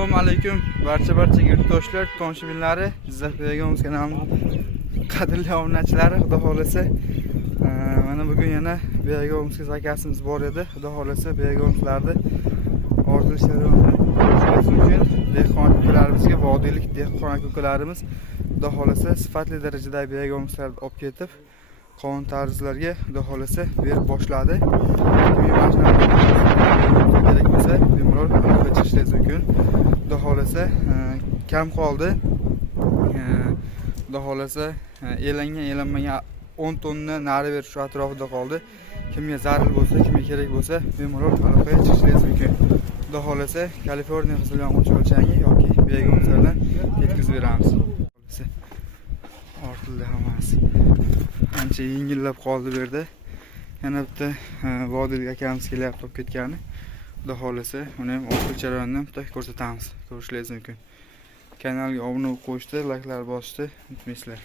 Assalomu alaykum barcha yurtdoshlar, tomoshabinlari, Jizzax Begomuz kanalining qadrli obunachilari. Xudo xolasa, mana bugun yana Begomuz zakasimiz bor edi. Xudo xolasa, Begomuzlarda ortilish jarayonida mumkin dehqon akalarimizga, vodiylik dehqon akalarimiz xudo xolasa sifatli darajada Begomuzlarni olib ketib, qonun tarzlarga xudo xolasa berib boshladi. Kerak bo'lsa, bemalol ko'chirishingiz mumkin. Xudo xolasa kam qoldi. Xudo xolasa elanmagan 10 tonna nari berish atrofida qoldi. Kimga zarur bo'lsa, kimga kerak bo'lsa, bemalol aloqaga chiqishingiz mumkin. Xudo xolasa Kaliforniya qizil yong'oq o'lchangi yoki Begomuzlardan yetkazib beramiz. Ortildi hammasi. Ancha yengillab qoldi bu yerda. Yana bitta vodiylik akamiz kelyapti olib ketgani. Xudo xolasa uni ham ortilish jarayonidan bitta ko'rsatamiz. Ko'rishingiz mumkin. Kanalga obuna bo'lib qo'yishni, layklar bosishni unutmaysizlar.